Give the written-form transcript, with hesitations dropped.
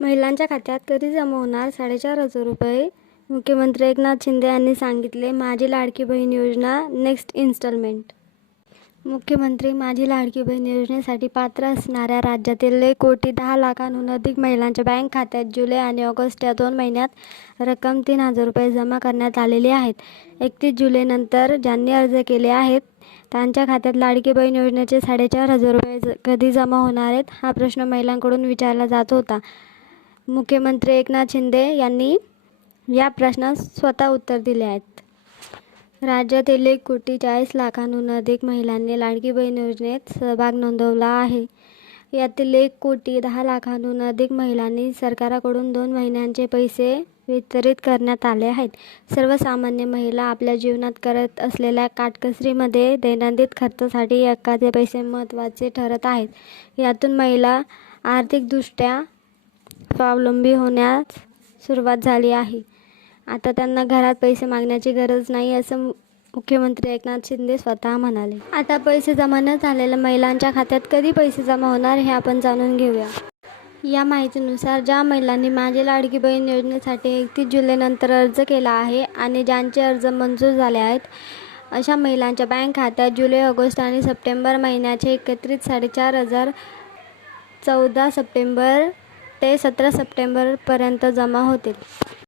महिलांच्या खात्यात कधी जमा होणार 4,500 रुपये? मुख्यमंत्री एकनाथ शिंदे यांनी सांगितले. माझी लाडकी बहीण योजना नेक्स्ट इन्स्टॉलमेंट. मुख्यमंत्री माझी लाडकी बहीण योजनेसाठी पात्र असणाऱ्या राज्यातील 1,10,00,000हून अधिक महिलांच्या बँक खात्यात जुलै आणि ऑगस्ट या 2 महिन्यात रक्कम 3,000 रुपये जमा करण्यात आलेली आहेत. 31 जुलैनंतर ज्यांनी अर्ज केले आहेत त्यांच्या खात्यात लाडकी बहीण योजनेचे 4,500 रुपये कधी जमा होणार आहेत, हा प्रश्न महिलांकडून विचारला जात होता. मुख्यमंत्री एकनाथ शिंदे यांनी या प्रश्नास स्वतः उत्तर दिले आहेत. राज्यातील 1,40,00,000हून अधिक महिलांनी लाडकी बहीण योजनेत सहभाग नोंदवला आहे. यातील 1,10,00,000हून अधिक महिलांनी सरकारकडून 2 महिन्यांचे पैसे वितरित करण्यात आले आहेत. सर्वसामान्य महिला आपल्या जीवनात करत असलेल्या काटकसरीमध्ये दैनंदिन खर्चासाठी एखादे पैसे महत्त्वाचे ठरत आहेत. यातून महिला आर्थिकदृष्ट्या स्वावलंबी होण्यास सुरुवात झाली आहे. आता त्यांना घरात पैसे मागण्याची गरज नाही, असं मुख्यमंत्री एकनाथ शिंदे स्वतः म्हणाले. आता पैसे जमा न झालेल्या महिलांच्या खात्यात कधी पैसे जमा होणार हे आपण जाणून घेऊया. या माहितीनुसार ज्या महिलांनी माझी लाडकी बहीण योजनेसाठी 31 जुलैनंतर अर्ज केला आहे आणि ज्यांचे अर्ज मंजूर झाले आहेत, अशा महिलांच्या बँक खात्यात जुलै, ऑगस्ट आणि सप्टेंबर महिन्याचे एकत्रित 4,500 14 सप्टेंबर ते 17 सप्टेंबरपर्यंत जमा होतील.